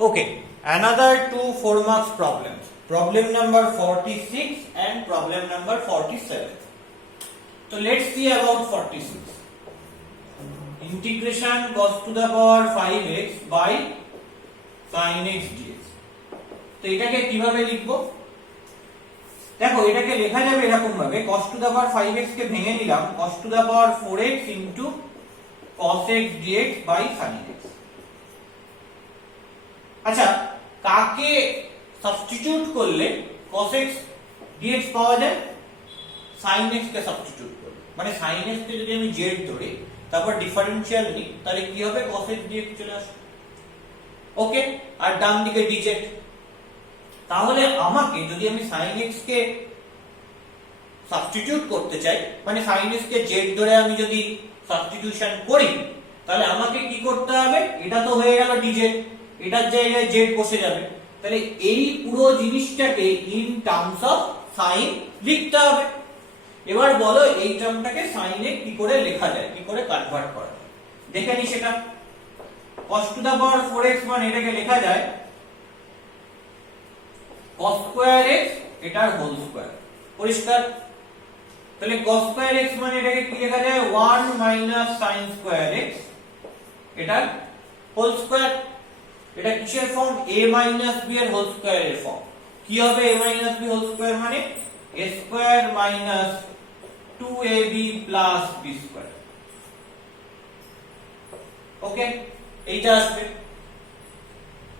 Okay, another two 4 marks problems. Problem number 46 and problem number 47. So let's see about 46. Integration cos to the power 5x by sin x dx. তো এটাকে কিভাবে লিখবো? দেখো এটাকে লেখা যাবে এরকম ভাবে cos to the power 5x কে ভেঙে নিলাম cos to the power 4x into cos x dx by sin x. আচ্ছা কাকে সাবস্টিটিউট করলে cos x dx পাওয়া যায়? sin x কে সাবস্টিটিউট করলে, মানে sin x কে যদি আমি z ধরি তারপর ডিফারেনশিয়াল নিই তাহলে কি হবে? cos x dx চলে আসবে। ওকে, আর ডান দিকে dz। তাহলে আমাকে যদি আমি sin x কে সাবস্টিটিউট করতে চাই, মানে sin x কে z ধরে আমি যদি সাবস্টিটিউশন করি তাহলে আমাকে কি করতে হবে? এটা তো হয়ে গেল dz, এটার জায়গায় z বসে যাবে। তাহলে এই পুরো জিনিসটাকে ইন টার্মস অফ sin লিখতে হবে। এবার বলো এই টার্মটাকে sin এ কি করে লেখা যায়, কি করে কনভার্ট করা যায় দেখে নি সেটা। cos to the power 4x মানে এটাকে লেখা যায় cos square x এটার হোল স্কয়ার। পরিষ্কার? তাহলে cos square x মানে এটাকে কি লেখা যায়? 1 sin square x এটার হোল স্কয়ার। এটা কিসের ফর্ম? a b এর হোল স্কয়ার এর ফর্ম। কি হবে a b হোল স্কয়ার মানে? a square minus 2ab plus b square. Okay, এইটা আসবে।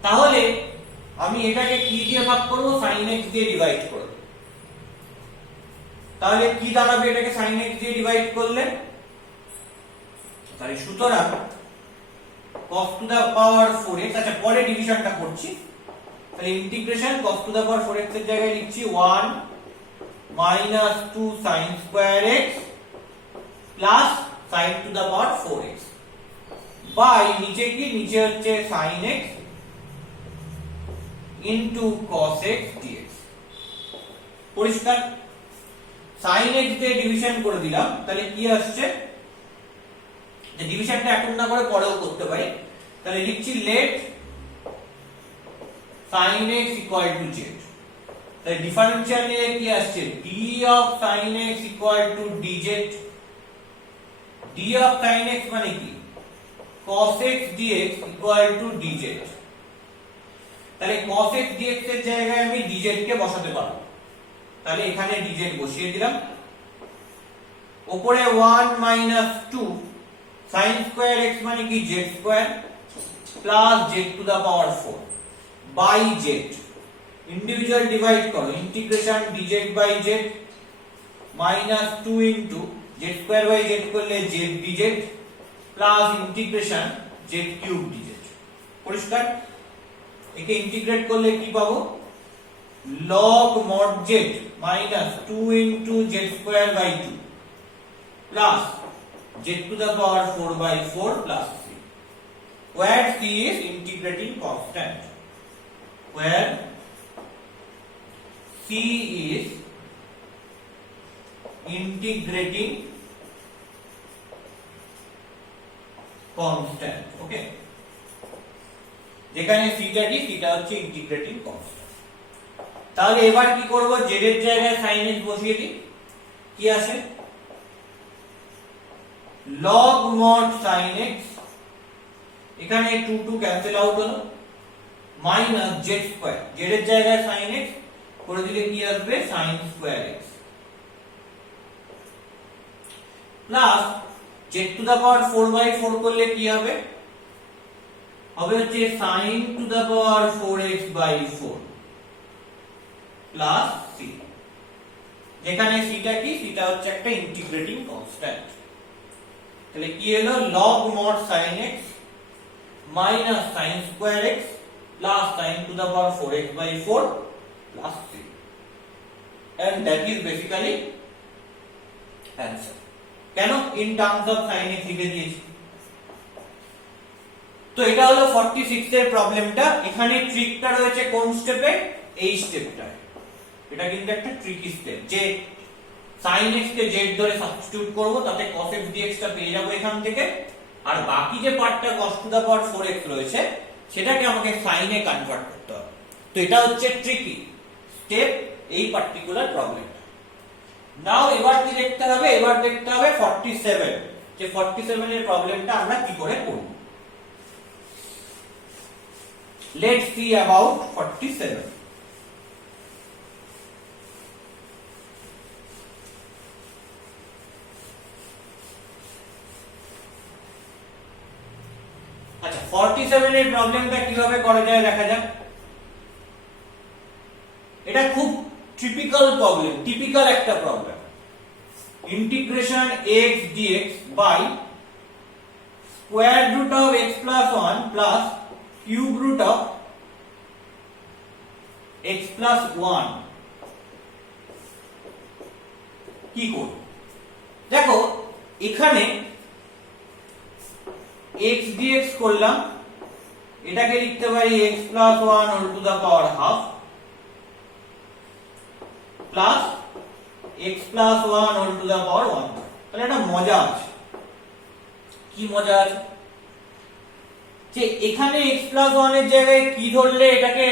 তাহলে আমি এটাকে কি দিয়ে ভাগ করব? sin x দিয়ে ডিভাইড করব। তাহলে কি দাঁড়াবে এটাকে sin x দিয়ে ডিভাইড করলে? তাহলে সুতরাং cos to the power 4x, আচ্ছা পরে ডিভিশনটা করছি। তাহলে integration cos to the power 4x এর জায়গায় লিখছি 1 minus 2 sin square x plus sin to the power 4x by নিচে কি? নিচে হচ্ছে sin x into cos x dx। পরিষ্কার? sin x দিয়ে ডিভিশন করে দিলাম, তাহলে কি আসছে? যে ডিভিশনটা এখন না করে পরেও করতে পারি। তাহলে লিখছি let sin x equal to z। তাহলে ডিফারেনশিয়াল নিলে কি আসছে? d of sin x equal to dz। d of sin x মানে কি? cos x dx equal to dz। তাহলে cos x dx এর জায়গায় আমি dz কে বসাতে পারবো। তাহলে এখানে dz বসিয়ে দিলাম। উপরে 1 2 sin square x মানে কি? z square plus z to the power 4 by z। Individual divide করো, integration dz by z minus 2 into z square by z করলে z dz plus integration z cube dz। পরিষ্কার? একে integrate করলে কি পাবো? log mod z minus 2 into z square by 2 plus z to the power 4 by 4 plus c, where c is integrating constant, where c is integrating constant। ওকে, যেখানে c টা কি? c টা হচ্ছে ইন্টিগ্রেটিং কনস্ট্যান্ট। তাহলে এবার কি করব? z এর জায়গায় sin x বসিয়ে দিই। কি আসে? log mod sin x, এখানে 2 2 ক্যান্সেল আউট হলো, মাইনাস z স্কয়ার, z এর জায়গায় sin x করে দিলে কি আসবে? sin square x plus z to the power 4 by 4 করলে কি হবে? হবে হচ্ছে sin to the power 4x by 4 plus c। যেখানে c টা কি? c টা হচ্ছে একটা ইন্টিগ্রেটিং কনস্ট্যান্ট। তাহলে কি হলো? log mod sin x minus sin square x plus sin to the power 4x by 4 plus c, and that is basically answer। কেন? in terms of sin x লিখে দিয়েছি। তো এটা হলো 46 এর প্রবলেমটা। এখানে ট্রিকটা রয়েছে কোন স্টেপে? এই স্টেপটা। এটা কিন্তু একটা ট্রিকি স্টেপ, যে sin x কে z ধরে সাবস্টিটিউট করব, তাতে cos x dx টা পেয়ে যাব এখান থেকে, আর বাকি যে পার্টটা cos to the power 4x রয়েছে সেটাকে আমাকে সাইনে কনভার্ট করতে হবে। তো এটা হচ্ছে ট্রিকি স্টেপ এই পার্টিকুলার প্রবলেমটা। নাও এবার কি দেখতে হবে, এবার দেখতে হবে 47, যে 47 এর প্রবলেমটা আমরা কি করে করব। Let's see about 47। আচ্ছা 47 এর প্রবলেমটা কিভাবে করা যায় দেখা যাক। এটা খুব টিপিক্যাল একটা problem. Integration x dx by square root of x plus 1 plus cube root of x plus 1 কি করব। দেখো এখানে x dx করলাম, এটাকে লিখতে পারি x plus 1 whole to the power half plus x plus 1 whole to the power 1। তাহলে একটা মজা আছে। কি মজা আছে, যে এখানে x প্লাস 1 এর জায়গায় কি ধরলে এটাকে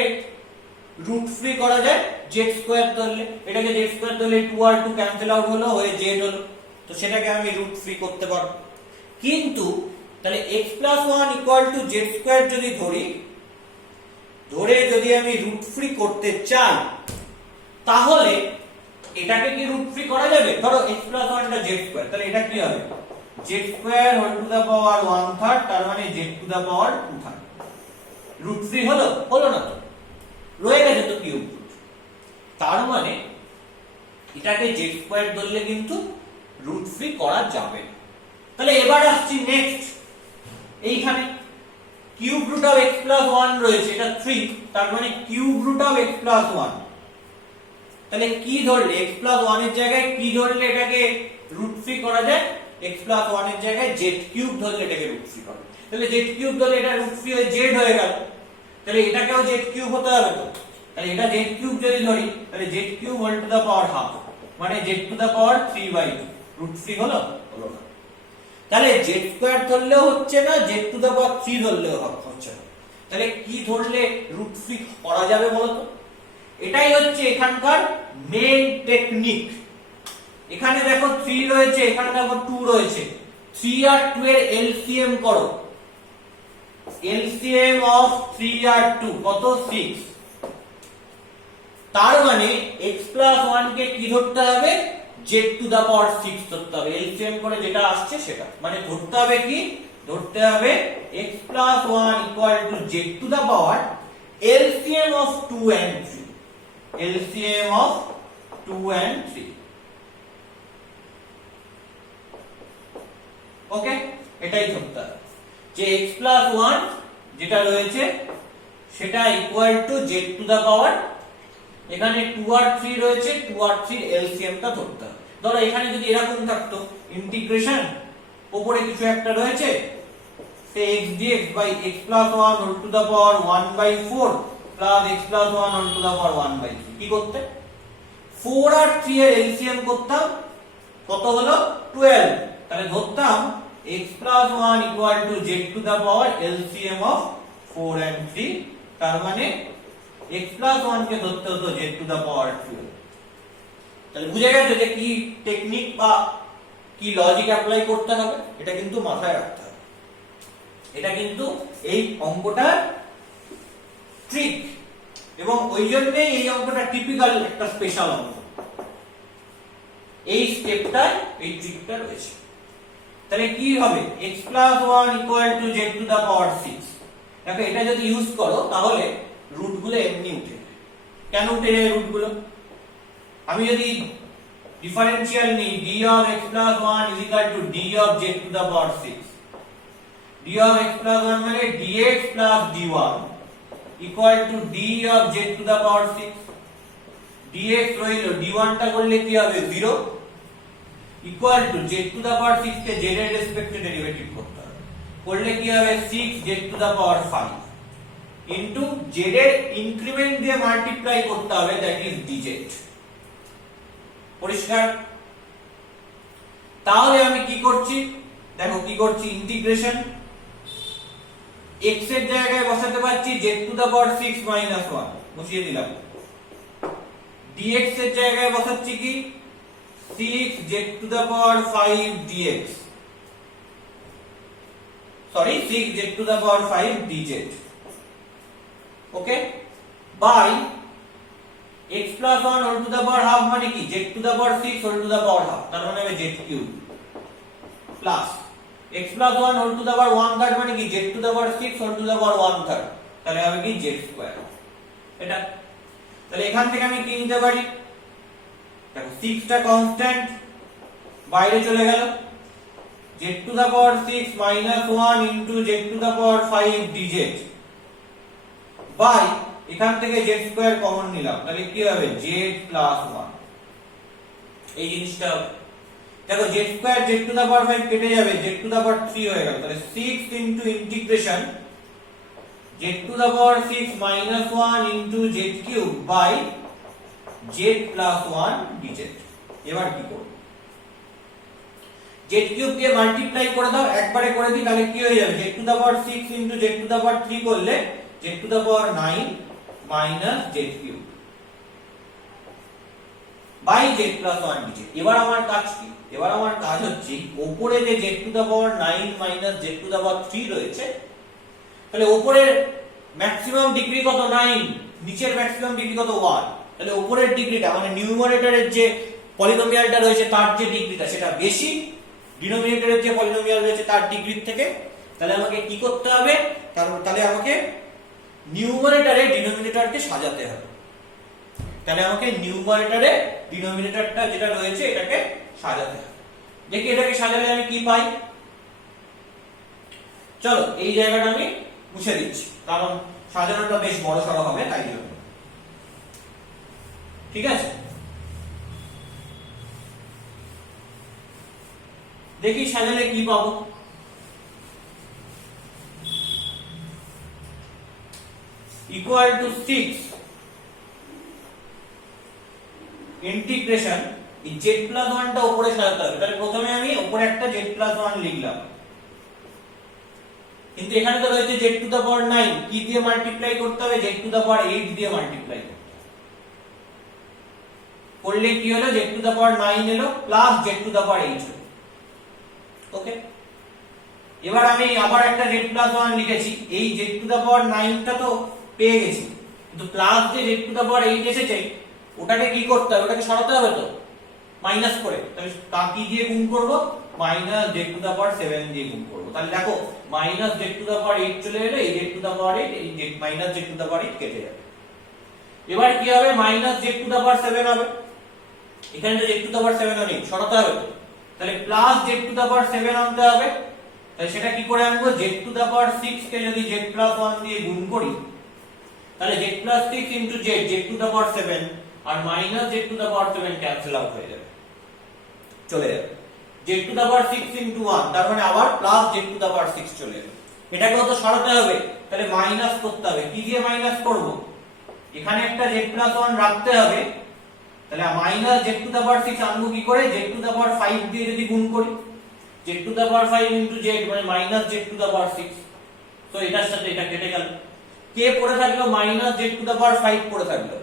রুট ফ্রি করা যায়, z স্কয়ার ধরলে। এটাকে z স্কয়ার ধরলে 2 আর 2 ক্যান্সেল আউট হলো, হয়ে z হলো। তো সেটাকে আমি রুট ফ্রি করতে পারবো। কিন্তু তাহলে x plus 1 equal to z square যদি ধরে যদি আমি রুট ফ্রি করতে চাই, তাহলে এটাকে কি রুট ফ্রি করা যাবে। ধরো x প্লাস 1 টা z স্কয়ার, তাহলে এটা কি হবে z square whole to the power 1/3, তার মানে z to the power 2/3। Root free হলো না তো, রয়ে গেছে তো কিউব রুট। তার মানে এটাকে z স্কয়ার ধরলে কিন্তু রুট ফ্রি করা যাবে না। তাহলে এবার আসছি নেক্সট, এইখানে cube root of x plus 1 রয়েছে, এটা 3, তার মানে cube root of x plus 1। তাহলে কি ধরলে x প্লাস 1 এর জায়গায় কি ধরলে এটাকে রুট ফ্রি করা যায়, x প্লাস 1 এর জায়গায় z কিউব ধরলে এটাকে রুট ফ্রি করা যায়। তাহলে z কিউব ধরলে এটা রুট ফ্রি হয়ে z হয়ে গেল। তাহলে এটাকেও z কিউব হতে হবে তো। তাহলে এটা z কিউব যদি ধরি, তাহলে z cube whole to the power half, মানে z to the power 3/2। Root free হলো না। তাহলে z স্কয়ার ধরলেও হচ্ছে না, z টু দা পাওয়ার 3 ধরলেও হচ্ছে না। তাহলে কি ধরলে রুট ফ্রি করা যাবে বলো তো। এটাই হচ্ছে এখানকার মেইন টেকনিক। এখানে দেখো 3 রয়েছে, এখানে দেখো 2 রয়েছে। 3 আর 2 এর এলসিএম করো। এলসিএম অফ 3 আর 2 কত, 6। তার মানে x প্লাস 1 কে কি ধরতে হবে, z টু দা পাওয়ার 6 ধরতে হবে। এলসিএম করে যেটা আসছে সেটা, মানে ধরতে হবে কি, ধরতে হবে x plus 1 equal to z to the power LCM of 2 and 3। LCM of 2 and 3। Okay, এটাই ধরতে হবে যে x প্লাস 1 যেটা রয়েছে সেটা equal to z to the power, এখানে 2 আর 3 রয়েছে, 2 আর 3 এলসিএম টা ধরতে হবে। ধরো এখানে যদি এরকম থাকতো ইন্টিগ্রেশন, উপরে কিছু একটা রয়েছে, সে x dx by x plus 1 whole to the power 1/4 plus x plus 1 whole to the power 1/3। কি করতে, 4 আর 3 এর এলসিএম করতাম, কত হলো 12। তাহলে ধরতাম x plus 1 equal to z to the power LCM of 4 and 3। তার মানে x প্লাস 1 কে ধরতে হতো z টু দা পাওয়ার 12। তাহলে বুঝে গেছো যে কি টেকনিক বা কি লজিক অ্যাপ্লাই করতে হবে। এটা কিন্তু মাথায় রাখতে হবে, এটা কিন্তু এই অঙ্কটা ট্রিক, এবং ওই জন্যই এই অঙ্কটা টিপিক্যাল একটা স্পেশাল অঙ্ক। এই স্টেপটায় এই ট্রিকটা রয়েছে। তাহলে কি হবে, x plus 1 equal to z to the power 6। দেখো এটা যদি ইউজ করো তাহলে রুট গুলো এমনি উঠে যাবে। কেন উঠে যায় রুট গুলো, আমি যদি ডিফারেন্সিয়াল নিই, d of x plus 1 is equal to d of z to the power 6। d of x plus 1 মানে dx plus dy equal to d of z to the power 6। dx রইল, d1 টা করলে কি হবে 0, equal to z to the power 6 K z এর রেসপেক্টে derivative করতে হবে, করলে কি হবে 6z to the power 5 into z এর ইনক্রিমেন্ট দিয়ে মাল্টিপ্লাই করতে হবে, দ্যাট ইজ dz। পরিষ্কার? তাহলে আমি কি করছি, দেখো কি করছি, ইন্টিগ্রেশন x এর জায়গায় বসাতে পারছি z to the power 6 minus 1 বসিয়ে দিলাম। dx এর জায়গায় বসাচ্ছি কি 6 z to the power 5 dx, sorry 6 z to the power 5 dz, okay, by x plus 1 whole to the power half মানে কি z to the power 6 whole to the power half, তার মানে হবে z cube, plus x plus 1 whole to the power 1/3 মানে কি z to the power 6 whole to the power 1/3, তাহলে হবে কি z স্কয়ার। এটা তাহলে এখান থেকে আমি কি নিতে পারি, দেখো 6 টা কনস্ট্যান্ট বাইরে চলে গেল, z to the power 6 minus 1 into z to the power 5 dz by এখান থেকে z স্কয়ার কমন নিলাম, তাহলে কি হবে z প্লাস 1, এই জিনিসটা হবে। দেখো z square z to the power 5 কেটে যাবে, z টু দা পাওয়ার 3 হয়ে গেল, তাহলে 6 into integration z to the power 6 minus 1 into z cube by z plus 1 dz। এবার কি করব, z কিউব দিয়ে মাল্টিপ্লাই করে দাও, একবারে করে দিই, তাহলে কি হয়ে যাবে z to the power 6 into z to the power 3 করলে z to the power 9 minus z cube by z plus 1 dz। এবার আমার কাজ কি, এবার আমার কাজ হচ্ছে উপরে যে z to the power 9 minus z to the power 3 রয়েছে, তাহলে উপরের ম্যাক্সিমাম ডিগ্রি কত 9, নিচের ম্যাক্সিমাম ডিগ্রি কত 1, তাহলে উপরের ডিগ্রিটা মানে নিউমারেটরের যে পলিনোমিয়ালটা রয়েছে তার যে ডিগ্রিটা সেটা বেশি ডিনোমিনেটরের যে পলিনোমিয়াল রয়েছে তার ডিগ্রির থেকে, তাহলে আমাকে কি করতে হবে, তাহলে আমাকে নিউমারেটরে ডিনোমিনেটরকে সাজাতে হবে, তাহলে আমাকে নিউমারেটরে ডিনোমিনেটরটা যেটা রয়েছে এটাকে সাজাতে হবে। দেখি এটাকে সাজালে আমি কি পাই, চলো এই জায়গাটা আমি মুছে দিচ্ছি কারণ সাজানোটা বেশ বড় সড়ো হবে তাই জন্য, ঠিক আছে। দেখি সাজালে কি পাবো, equal to 6 ইন্টিগ্রেশন এই z প্লাস 1 টা উপরে সাজাতে হবে, তাহলে প্রথমে আমি উপরে একটা z প্লাস 1 লিখলাম, কিন্তু এখানে তো রয়েছে z টু দা পাওয়ার 9, কি দিয়ে মাল্টিপ্লাই করতে হবে, z টু দা পাওয়ার 8 দিয়ে মাল্টিপ্লাই করলে কি হলো z টু দা পাওয়ার 9 এলো প্লাস z টু দা পাওয়ার 8 হলো, ওকে। এবার আমি আবার একটা z প্লাস 1 লিখেছি, এই z টু দা পাওয়ার 9 টা তো পেয়ে গেছি, কিন্তু প্লাস যে z টু দা পাওয়ার 8 এসেছে ওটাকে কি করতে হবে, ওটাকে সরাতে হবে তো মাইনাস করে, তাহলে তা কি দিয়ে গুণ করব, minus z to the power 7 দিয়ে গুণ করব, তাহলে দেখো মাইনাস z টু দা পাওয়ার 8 চলে এলো, এই z টু দা পাওয়ার 8 এই মাইনাস z টু দা পাওয়ার 8 কেটে যাবে। এবার কি হবে, minus z to the power 7 হবে, এখানে তো z টু দা পাওয়ার 7 নেই, সরাতে হবে তো, তাহলে plus z to the power 7 আনতে হবে, তাহলে সেটা কি করে আনবো, z টু দা পাওয়ার 6 কে যদি z প্লাস 1 দিয়ে গুণ করি তাহলে z plus 6 into z to the power 7 আর minus z to the power 7 cancel out হয়ে যাবে, চলে যাবে z to the power 6 into 1, তার মানে আবার plus z to the power 6 চলে যাবে। এটাকেও তো সরাতে হবে, তাহলে মাইনাস করতে হবে, কি দিয়ে মাইনাস করব, এখানে একটা z প্লাস 1 রাখতে হবে, তাহলে minus z to the power 6 আনবো কি করে, z টু দা পাওয়ার 5 দিয়ে যদি গুণ করি, z to the power 5 into z মানে minus z to the power 6, তো এটার সাথে এটা কেটে গেল, কে পড়ে থাকলো minus z to the power 5 পড়ে থাকলো,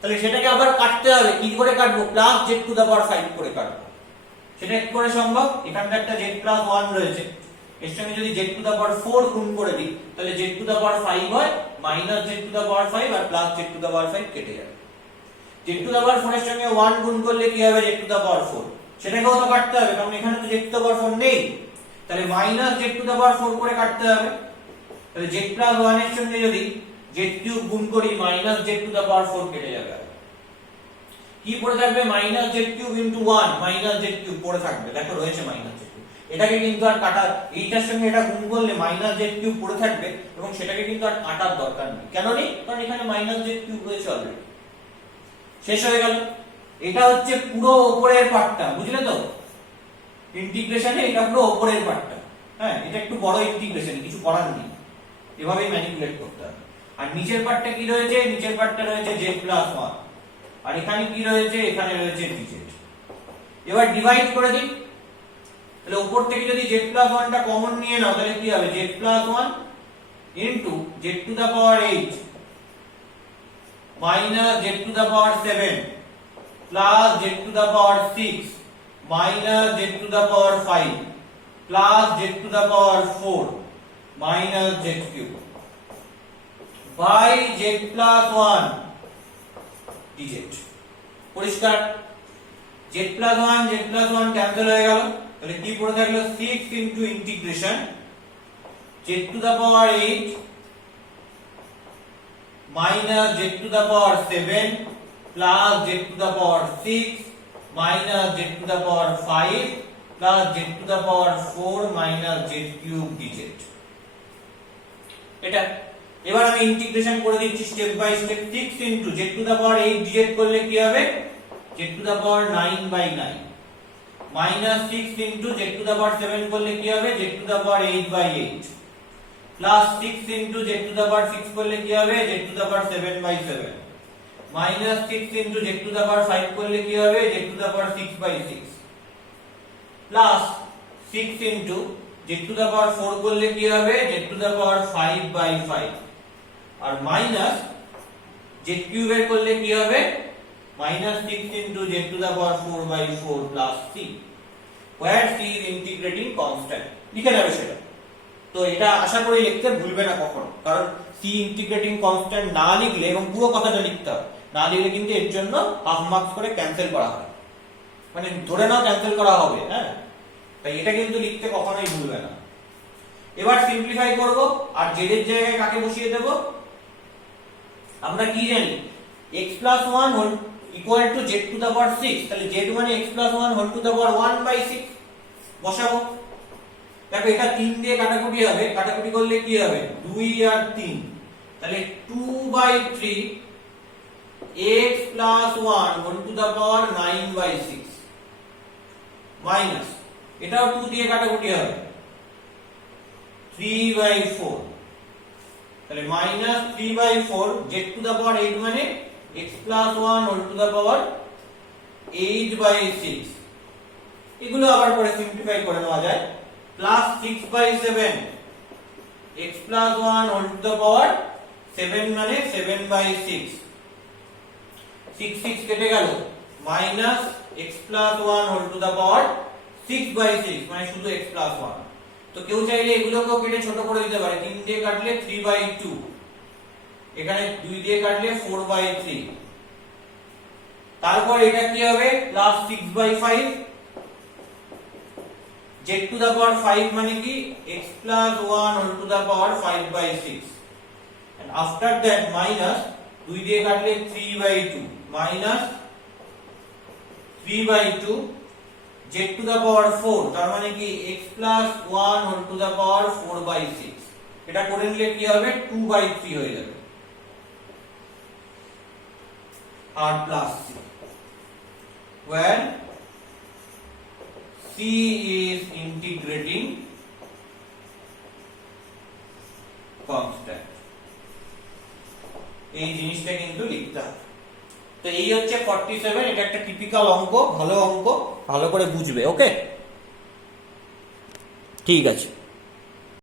তাহলে সেটাকে আবার কাটতে হবে, কি করে কাটবো, plus z to the power 5 করে কাটবো, সেটা কি করে সম্ভব, এখানটা একটা z প্লাস 1 রয়েছে, এর সঙ্গে যদি z টু দা পাওয়ার 4 গুণ করে দিই তাহলে z টু দা পাওয়ার 5 হয়, minus z to the power 5 আর plus z to the power 5 কেটে যাবে, z টু দা পাওয়ার 4 এর সঙ্গে 1 গুণ করলে কি হবে, z টু দা পাওয়ার 4, সেটাকেও তো কাটতে হবে কারণ এখানে তো z টু দা পাওয়ার 4 নেই, তাহলে minus z to the power 4 করে কাটতে হবে, তাহলে z প্লাস 1 এর সঙ্গে যদি z কিউব গুণ করি minus z to the power 4 কেটে যাবে, কি পড়ে থাকবে, minus z cube into 1 minus z cube পড়ে থাকবে, দেখো রয়েছে মাইনাস z কিউব, এটাকে কিন্তু আর কাটা, এইটার সঙ্গে এটা গুণ করলে মাইনাস z কিউব পড়ে থাকবে এবং সেটাকে কিন্তু আর কাটার দরকার নেই, কেন নেই, কারণ এখানে মাইনাস z কিউব রয়েছে অলরেডি, শেষ হয়ে গেল। এটা হচ্ছে পুরো উপরের পার্টটা, বুঝলে তো, ইন্টিগ্রেশনে এটা পুরো উপরের পার্টটা, হ্যাঁ এটা একটু বড় ইন্টিগ্রেশন, কিছু করার নেই, এভাবেই ম্যানিপুলেট করতে হবে। আর নিচের পার্টটা কি রয়েছে, নিচের পার্টটা রয়েছে z প্লাস 1 আর এখানে কি রয়েছে, এখানে রয়েছে dz। এবার ডিভাইড করে দিই, তাহলে উপর থেকে যদি z প্লাস 1 টা কমন নিয়ে নাও তাহলে কি হবে, z plus 1 into z to the power 8 minus z to the power 7 plus z to the power 6 minus z to the power 5 plus z to the power 4 minus z cube by z plus 1 dz পরিষ্কার z plus 1 cancel হয়ে গেল তাহলে কি পড়ে থাকলো 6 into integration z to the power 8 minus z to the power 7 plus z to the power 6 minus z to the power 5 plus z to the power 4 minus z cube dz এটা এবার আমি integration করে দিচ্ছি step by step 6 into z to the power 8 dz করলে কি হবে z to the power 9 by 9 minus 6 into z to the power 7 করলে কি হবে z to the power 8 by 8 plus 6 into z to the power 6 করলে কি হবে z to the power 7 by 7 minus 6 into z to the power 5 করলে কি হবে z to the power 6 by 6 plus 6 into z to the power 4 করলে কি হবে z to the power 5 by 5 আর মাইনাস z কিউব এর করলে কি হবে minus 6 into z to the power 4 by 4 plus c where c is integrating constant লিখে নেবে সেটা তো এটা আশা করি লিখতে ভুলবে না কখনো কারণ c ইন্টিগ্রেটিং কনস্ট্যান্ট না লিখলে এবং পুরো কথাটা লিখতে হবে না লিখলে কিন্তু এর জন্য হাফ মার্কস করে ক্যান্সেল করা হয় মানে ধরে নাও ক্যান্সেল করা হবে হ্যাঁ তাই এটা কিন্তু লিখতে কখনোই ভুলবে না এবার সিম্পলিফাই করব আর z এর জায়গায় কাকে বসিয়ে দেব আমরা কি জানি x plus 1 whole equal to z to the power 6 তাহলে z মানে x plus 1 whole to the power 1 by 6 বসাবো দেখো এটা 3 দিয়ে কাটাকুটি হবে কাটাকুটি করলে কি হবে 2 আর 3 তাহলে 2 by 3 x plus 1 whole to the power 9 by 6 minus এটাও 2 দিয়ে কাটাকুটি হবে 3 by 4 তাহলে minus 3 by 4 z to the power 8 মানে x plus 1 whole to the power 8 by 6 এগুলো আবার পরে সিম্পলিফাই করে নেওয়া যায় plus 6 by 7 x plus 1 whole to the power 7 মানে 7 by 6 6 6 কেটে গেল minus x plus 1 whole to the power 6 by 6 মানে শুধু x plus 1 তো কেউ চাইলে এগুলোকেও কেটে ছোট করে দিতে পারে 3 দিয়ে কাটলে 3 by 2 এখানে 2 দিয়ে কাটলে 4 by 3 তারপর এটা কি হবে plus 6 by 5 z to the power 5 মানে কি x plus 1 whole to the power 5 by 6 and after that minus 2 দিয়ে কাটলে 3 by 2 minus 3 by 2 z to the power 4 তার মানে কি x plus 1 whole to the power 4 by 6 এটা করে নিলে কি হবে 2 by 3 হয়ে যাবে আর plus c where c is integrating constant এই জিনিসটা কিন্তু লিখতে হবে তো এই হচ্ছে 47 এটা একটা টিপিক্যাল অঙ্ক ভালো করে বুঝবে ওকে ঠিক আছে